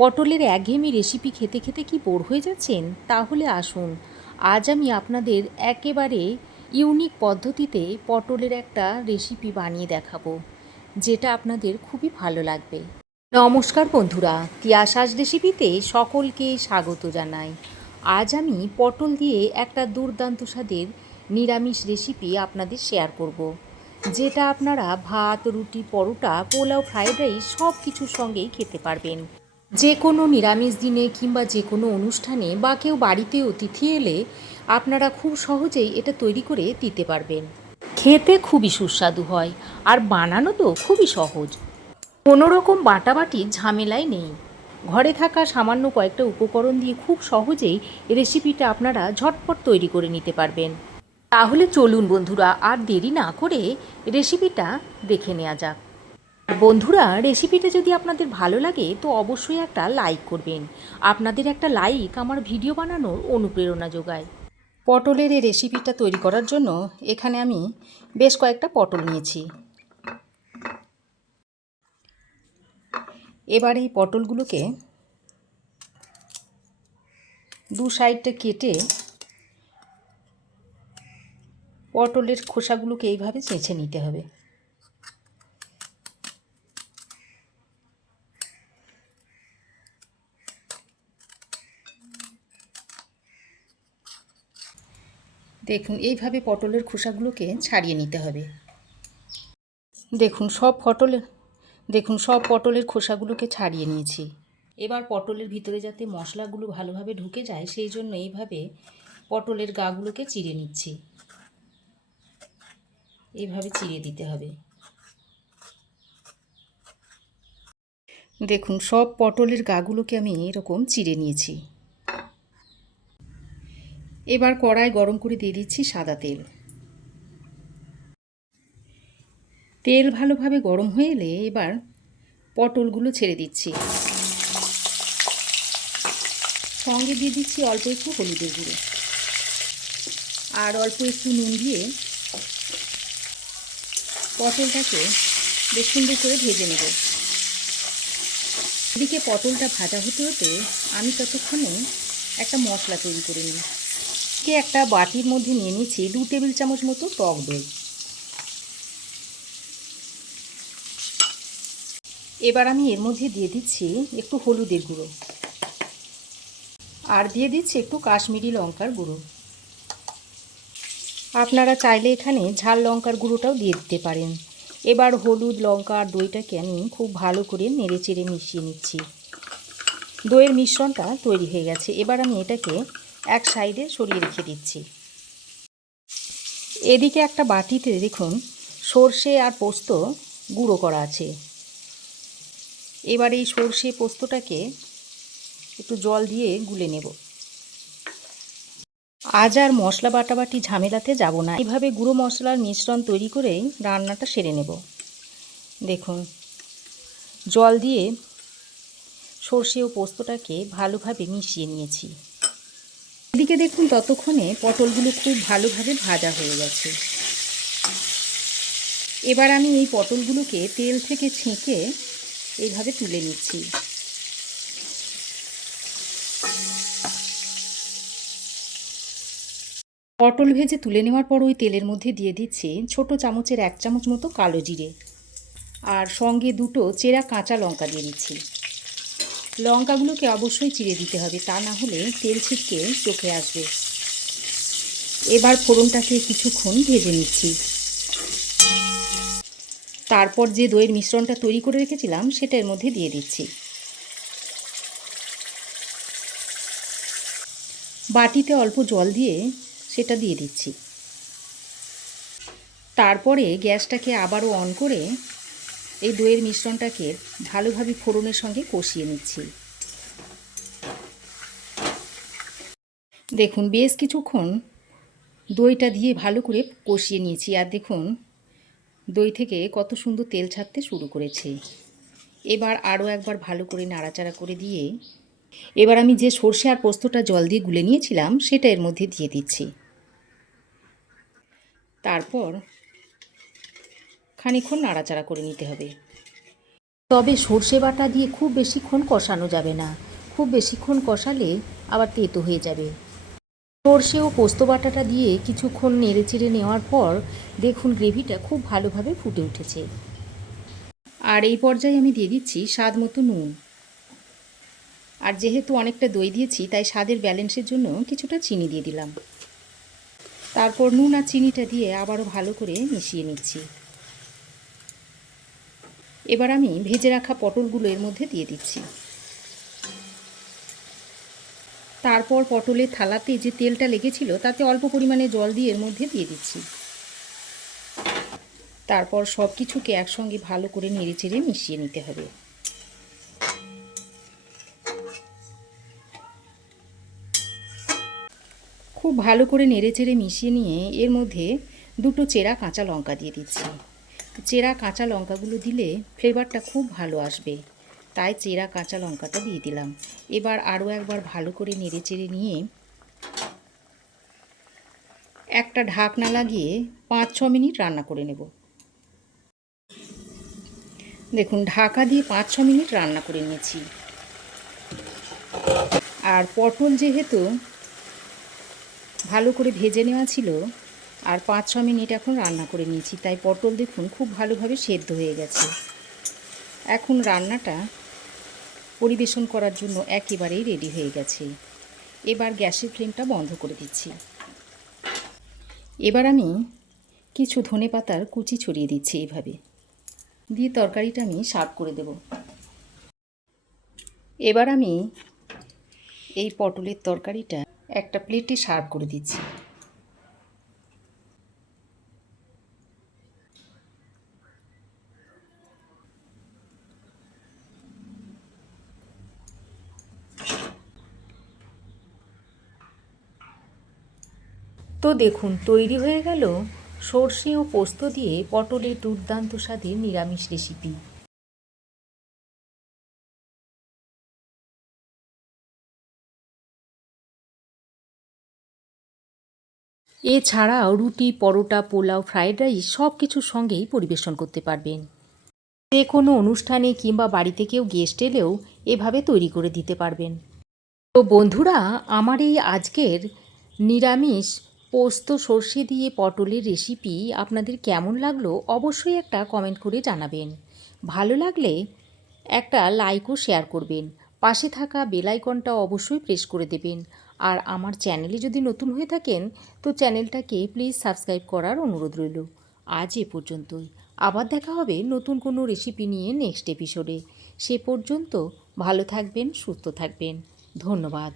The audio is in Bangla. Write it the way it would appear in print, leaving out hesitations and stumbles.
পটলের একঘেয়েমি রেসিপি খেতে খেতে কি বোর হয়ে যাচ্ছেন? তাহলে আসুন, আজ আমি আপনাদের একেবারে ইউনিক পদ্ধতিতে পটলের একটা রেসিপি বানিয়ে দেখাবো, যেটা আপনাদের খুবই ভালো লাগবে। নমস্কার বন্ধুরা, তিয়াসাস রেসিপিতে সকলকে স্বাগত জানাই। আজ আমি পটল দিয়ে একটা দুর্দান্ত স্বাদের নিরামিষ রেসিপি আপনাদের শেয়ার করব, যেটা আপনারা ভাত, রুটি, পরোটা, পোলাও, ফ্রায়েড রাইস সব কিছুর সঙ্গেই খেতে পারবেন। যে কোনো নিরামিষ দিনে কিংবা যে কোনো অনুষ্ঠানে বা কেউ বাড়িতে অতিথি এলে আপনারা খুব সহজেই এটা তৈরি করে দিতে পারবেন। খেতে খুবই সুস্বাদু হয় আর বানানো তো খুবই সহজ। কোনো রকম বাটাবাটির ঝামেলাই নেই। ঘরে থাকা সামান্য কয়েকটা উপকরণ দিয়ে খুব সহজেই রেসিপিটা আপনারা ঝটপট তৈরি করে নিতে পারবেন। তাহলে চলুন বন্ধুরা, আর দেরি না করে রেসিপিটা দেখে নেওয়া যাক। বন্ধুরা, রেসিপিটা যদি আপনাদের ভালো লাগে তো অবশ্যই একটা লাইক করবেন। আপনাদের একটা লাইক আমার ভিডিও বানানোর অনুপ্রেরণা যোগায়। পটলের এই রেসিপিটা তৈরি করার জন্য এখানে আমি বেশ কয়েকটা পটল নিয়েছি। এবার এই পটলগুলোকে দু সাইডটা কেটে পটলের খোসাগুলোকে এইভাবে ছেঁচে নিতে হবে। দেখুন, এইভাবে পটলের খোসাগুলোকে ছাড়িয়ে নিতে হবে। দেখুন সব পটলের খোসাগুলোকে ছাড়িয়ে নিয়েছি। এবার পটলের ভিতরে যাতে মশলাগুলো ভালোভাবে ঢুকে যায় সেই জন্য এইভাবে পটলের গাগুলোকে চিড়ে নিচ্ছি। এইভাবে চিড়ে দিতে হবে। দেখুন, সব পটলের গাগুলোকে আমি এরকম চিড়ে নিয়েছি। এবার কড়াই গরম করে দিয়ে দিচ্ছি সাদা তেল। তেল ভালোভাবে গরম হয়ে এলে এবার পটলগুলো ছেড়ে দিচ্ছি। সঙ্গে দিয়ে দিচ্ছি অল্প একটু হলুদের গুঁড়ো আর অল্প একটু নুন দিয়ে পটলটাকে বেশ সুন্দর করে ভেজে নেব। এদিকে পটলটা ভাজা হতে হতে আমি ততক্ষণে একটা মশলা তৈরি করে নিই। একটা বাটির মধ্যে নিয়ে নিচ্ছি 2 টেবিল চামচ মতো টক দই। এবার আমি এর মধ্যে দিয়ে দিচ্ছি একটু হলুদের গুঁড়ো আর দিয়ে দিচ্ছি একটু কাশ্মীরি লঙ্কার গুঁড়ো। আপনারা চাইলে এখানে ঝাল লঙ্কার গুঁড়োটাও দিয়ে দিতে পারেন। এবার হলুদ, লঙ্কা আর দইটাকে আমি খুব ভালো করে নেড়ে চেড়ে মিশিয়ে নিচ্ছি। দইয়ের মিশ্রণটা তৈরি হয়ে গেছে। এবার আমি এটাকে এক সাইডে সরিয়ে রেখে দিচ্ছি। এদিকে একটা বাটিতে দেখুন সর্ষে আর পোস্ত গুঁড়ো করা আছে। এবার এই সর্ষে পোস্তটাকে একটু জল দিয়ে গুলে নেব। আজ আর মশলা বাটাবাটি ঝামেলাতে যাব না। এইভাবে গুঁড়ো মশলার মিশ্রণ তৈরি করেই রান্নাটা সেরে নেব। দেখুন, জল দিয়ে সর্ষে ও পোস্তটাকে ভালোভাবে মিশিয়ে নিয়েছি। এদিকে দেখুন ততক্ষণে পটলগুলো খুব ভালোভাবে ভাজা হয়ে গেছে। এবার আমি এই পটলগুলোকে তেল থেকে ছেঁকে এইভাবে তুলে নিচ্ছি। পটল ভেজে তুলে নেওয়ার পর ওই তেলের মধ্যে দিয়ে দিচ্ছি ছোট চামচের 1 চামচ মতো কালো জিরে আর সঙ্গে 2টো চেরা কাঁচা লঙ্কা দিয়ে দিচ্ছি। লঙ্কাগুলোকে অবশ্যই চিড়ে দিতে হবে, তা না হলে তেল ছিটকে চোখে আসবে। এবার ফোড়নটাকে কিছুক্ষণ ভেজে নিচ্ছি। তারপর যে দইয়ের মিশ্রণটা তৈরি করে রেখেছিলাম সেটা এর মধ্যে দিয়ে দিচ্ছি। বাটিতে অল্প জল দিয়ে সেটা দিয়ে দিচ্ছি। তারপরে গ্যাসটাকে আবারও অন করে এই দইয়ের মিশ্রণটাকে ভালোভাবে ফোড়নের সঙ্গে কষিয়ে নিচ্ছি। দেখুন, বেশ কিছুক্ষণ দইটা দিয়ে ভালো করে কষিয়ে নিয়েছি আর দেখুন দই থেকে কত সুন্দর তেল ছাড়তে শুরু করেছে। এবার আরও একবার ভালো করে নাড়াচাড়া করে দিয়ে এবার আমি যে সর্ষে আর পোস্তটা জল দিয়ে গুলে নিয়েছিলাম সেটা এর মধ্যে দিয়ে দিচ্ছি। তারপর খানিকক্ষণ নাড়াচাড়া করে নিতে হবে। তবে সর্ষে বাটা দিয়ে খুব বেশিক্ষণ কষানো যাবে না, খুব বেশিক্ষণ কষালে আবার তেতো হয়ে যাবে। সর্ষে ও পোস্ত বাটাটা দিয়ে কিছুক্ষণ নেড়েচেড়ে নেওয়ার পর দেখুন গ্রেভিটা খুব ভালোভাবে ফুটে উঠেছে। আর এই পর্যায়ে আমি দিয়ে দিচ্ছি স্বাদ মতো নুন। আর যেহেতু অনেকটা দই দিয়েছি তাই স্বাদের ব্যালেন্সের জন্য কিছুটা চিনি দিয়ে দিলাম। তারপর নুন আর চিনিটা দিয়ে আবারও ভালো করে মিশিয়ে নিচ্ছি। এবার আমি ভেজে রাখা পটলগুলো এর মধ্যে দিয়ে দিচ্ছি। তারপর পটলের থালাতে যে তেলটা লেগেছিল তাতে অল্প পরিমাণে জল দিয়ে এর মধ্যে দিয়ে দিচ্ছি। তারপর সব কিছুকে একসঙ্গে ভালো করে নেড়েচেড়ে মিশিয়ে নিতে হবে। খুব ভালো করে নেড়েচেড়ে মিশিয়ে নিয়ে এর মধ্যে দুটো চেরা কাঁচা লঙ্কা দিয়ে দিচ্ছি। চেরা কাঁচা লঙ্কাগুলো দিলে ফ্লেভারটা খুব ভালো আসবে, তাই চেরা কাঁচা লঙ্কাটা দিয়ে দিলাম। এবার আরও একবার ভালো করে নেড়েচেড়ে নিয়ে একটা ঢাকনা লাগিয়ে 5-6 মিনিট রান্না করে নেব। দেখুন ঢাকা দিয়ে 5-6 মিনিট রান্না করে নিয়েছি। আর পটল যেহেতু ভালো করে ভেজে নেওয়া ছিল আর 5-6 মিনিট এখন রান্না করে নিয়েছি, তাই পটল দেখুন খুব ভালোভাবে সেদ্ধ হয়ে গেছে। এখন রান্নাটা পরিবেশন করার জন্য একেবারেই রেডি হয়ে গেছে। এবার গ্যাসের ফ্লেমটা বন্ধ করে দিচ্ছি। এবার আমি কিছু ধনেপাতার কুচি ছড়িয়ে দিচ্ছি এইভাবে দিয়ে তরকারিটা আমি সার্ভ করে দেব। এবার আমি এই পটলের তরকারিটা একটা প্লেটে সার্ভ করে দিচ্ছি। তো দেখুন তৈরি হয়ে গেল সর্ষে ও পোস্ত দিয়ে পটলের দুর্দান্ত স্বাদের নিরামিষ রেসিপি। এছাড়াও রুটি, পরোটা, পোলাও, ফ্রায়েড রাইস সব কিছুর সঙ্গেই পরিবেশন করতে পারবেন। যে কোনো অনুষ্ঠানে কিংবা বাড়িতে কেউ গেস্ট এলেও এভাবে তৈরি করে দিতে পারবেন। তো বন্ধুরা, আমার এই আজকের নিরামিষ পোস্ত সর্ষে দিয়ে পটলের রেসিপি আপনাদের কেমন লাগলো অবশ্যই একটা কমেন্ট করে জানাবেন। ভালো লাগলে একটা লাইক ও শেয়ার করবেন। পাশে থাকা বেল আইকনটা অবশ্যই প্রেস করে দেবেন। আর আমার চ্যানেলে যদি নতুন হয়ে থাকেন তো চ্যানেলটাকে প্লিজ সাবস্ক্রাইব করার অনুরোধ রইল। আজ এ পর্যন্তই। আবার দেখা হবে নতুন কোনো রেসিপি নিয়ে নেক্সট এপিসোডে। সে পর্যন্ত ভালো থাকবেন, সুস্থ থাকবেন। ধন্যবাদ।